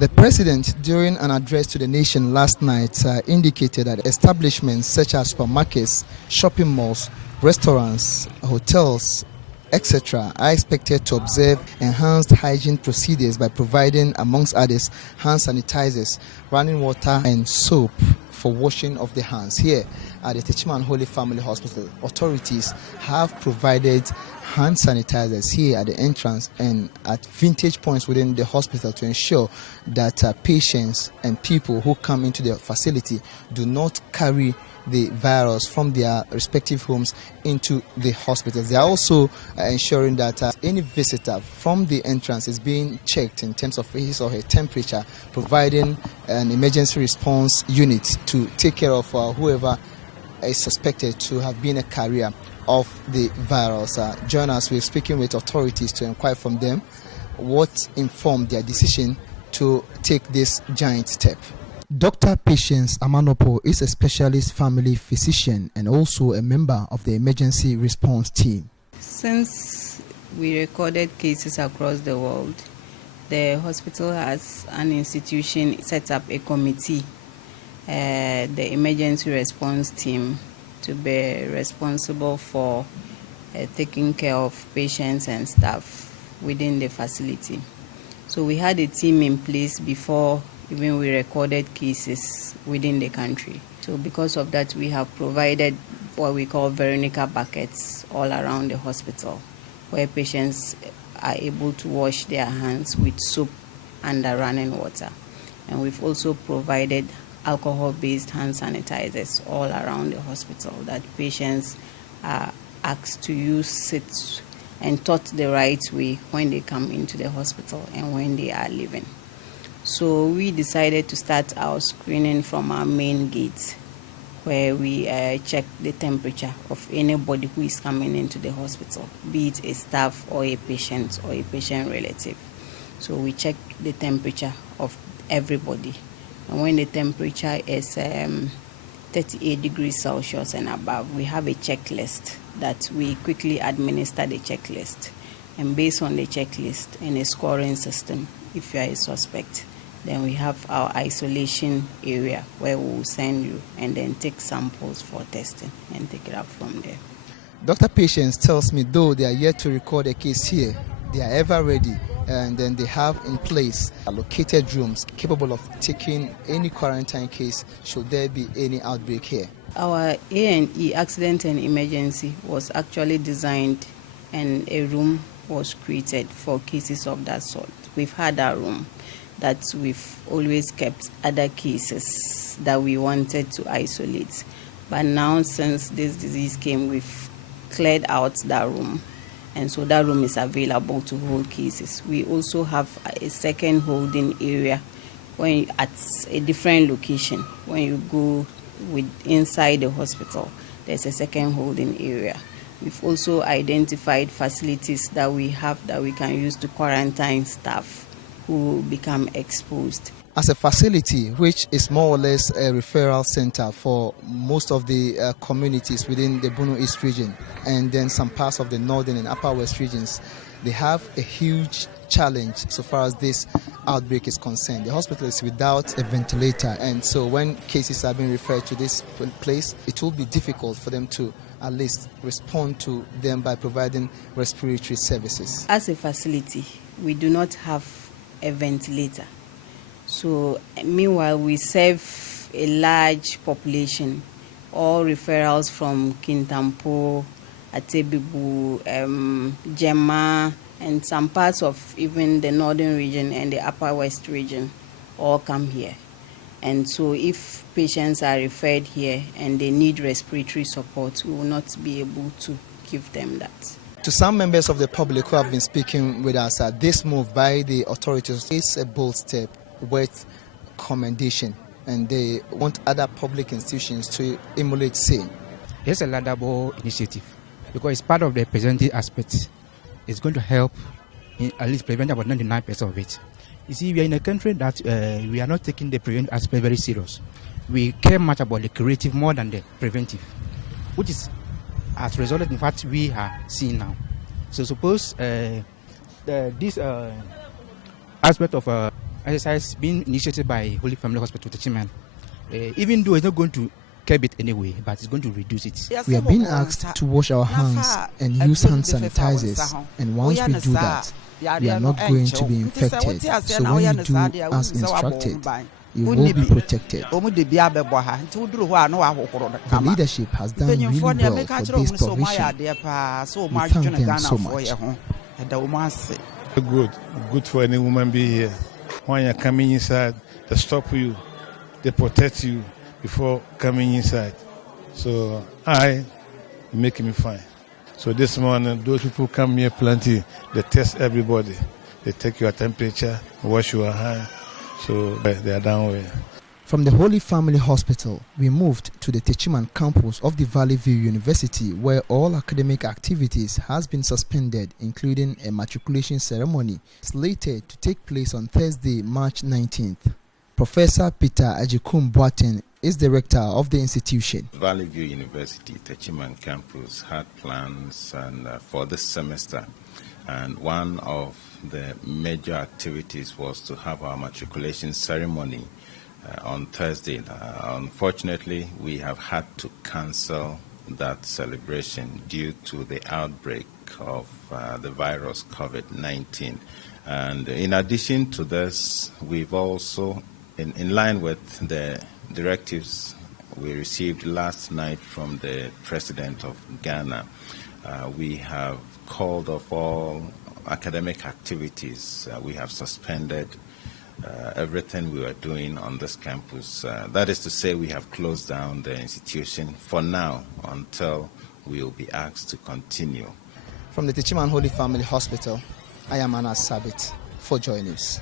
The president, during an address to the nation last night, indicated that establishments such as supermarkets, shopping malls, restaurants, hotels, etc., are expected to observe enhanced hygiene procedures by providing, amongst others, hand sanitizers, running water, and soap for washing of the hands. Here at the Techiman Holy Family Hospital, authorities have provided hand sanitizers here at the entrance and at vintage points within the hospital to ensure that patients and people who come into the facility do not carry the virus from their respective homes into the hospitals. They are also ensuring that any visitor from the entrance is being checked in terms of his or her temperature, providing an emergency response unit to take care of whoever is suspected to have been a carrier of the virus. Join us. We're speaking with authorities to inquire from them what informed their decision to take this giant step. Dr. Patience Amanopo is a specialist family physician and also a member of the emergency response team. Since we recorded cases across the world, the hospital has an institution set up a committee, the emergency response team, to be responsible for taking care of patients and staff within the facility. So we had a team in place before even we recorded cases within the country. So because of that, we have provided what we call Veronica buckets all around the hospital, where patients are able to wash their hands with soap under running water. And we've also provided alcohol-based hand sanitizers all around the hospital that patients are asked to use it and taught the right way when they come into the hospital and when they are leaving. So we decided to start our screening from our main gate, where we check the temperature of anybody who is coming into the hospital, be it a staff or a patient relative. So we check the temperature of everybody. And when the temperature is 38 degrees Celsius and above, we have a checklist that we quickly administer the checklist. And based on the checklist and a scoring system, if you are a suspect, then we have our isolation area where we will send you and then take samples for testing and take it up from there. Dr. Patience tells me, though they are yet to record a case here, they are ever ready, and then they have in place allocated rooms capable of taking any quarantine case should there be any outbreak here. Our A&E, accident and emergency, was actually designed and a room was created for cases of that sort. We've had a room that we've always kept other cases that we wanted to isolate. But now, since this disease came, we've cleared out that room. And so that room is available to hold cases. We also have a second holding area at a different location. When you go inside the hospital, there's a second holding area. We've also identified facilities that we have that we can use to quarantine staff who become exposed. As a facility which is more or less a referral center for most of the communities within the Bono East region and then some parts of the northern and upper west regions, they have a huge challenge so far as this outbreak is concerned. The hospital is without a ventilator, and so when cases are being referred to this place, it will be difficult for them to at least respond to them by providing respiratory services. As a facility, we do not have a ventilator. So meanwhile, we serve a large population, all referrals from Kintampo, Atebibu, Jema, and some parts of even the northern region and the upper west region all come here. And so if patients are referred here and they need respiratory support, we will not be able to give them that. To some members of the public who have been speaking with us, this move by the authorities is a bold step worth commendation, and they want other public institutions to emulate same. It's a laudable initiative because it's part of the preventive aspect. It's going to help in at least prevent about 99% of it. You see, we are in a country that we are not taking the preventive aspect very serious. We care much about the curative more than the preventive, which is as a result of what we are seeing now. So suppose this aspect of exercise being initiated by Holy Family Hospital, Techiman, even though it's not going to curb it anyway, but it's going to reduce it. We are being asked to wash our hands and use hand sanitizers, and once we do that, we are not going to be infected. So when you do as instructed, you will be protected. The leadership has done really well for this provision. We thank them so much. Good for any woman be here. When you're coming inside, they stop you, they protect you before coming inside. So making me fine. So this morning, those people come here plenty, they test everybody. They take your temperature, wash your hand. So they are down with. From the Holy Family Hospital, we moved to the Techiman campus of the Valley View University, where all academic activities has been suspended, including a matriculation ceremony slated to take place on Thursday, March 19th. Professor Peter Ajikum Boateng is director of the institution. Valley View University, Techiman campus had plans for this semester, and one of the major activities was to have our matriculation ceremony on Thursday. Unfortunately, we have had to cancel that celebration due to the outbreak of the virus COVID-19. And in addition to this, we've also, in line with the directives we received last night from the President of Ghana, we have called off all academic activities. We have suspended everything we were doing on this campus. That is to say, we have closed down the institution for now until we will be asked to continue. From the Techiman Holy Family Hospital, I am Anas Sabit for Joy News.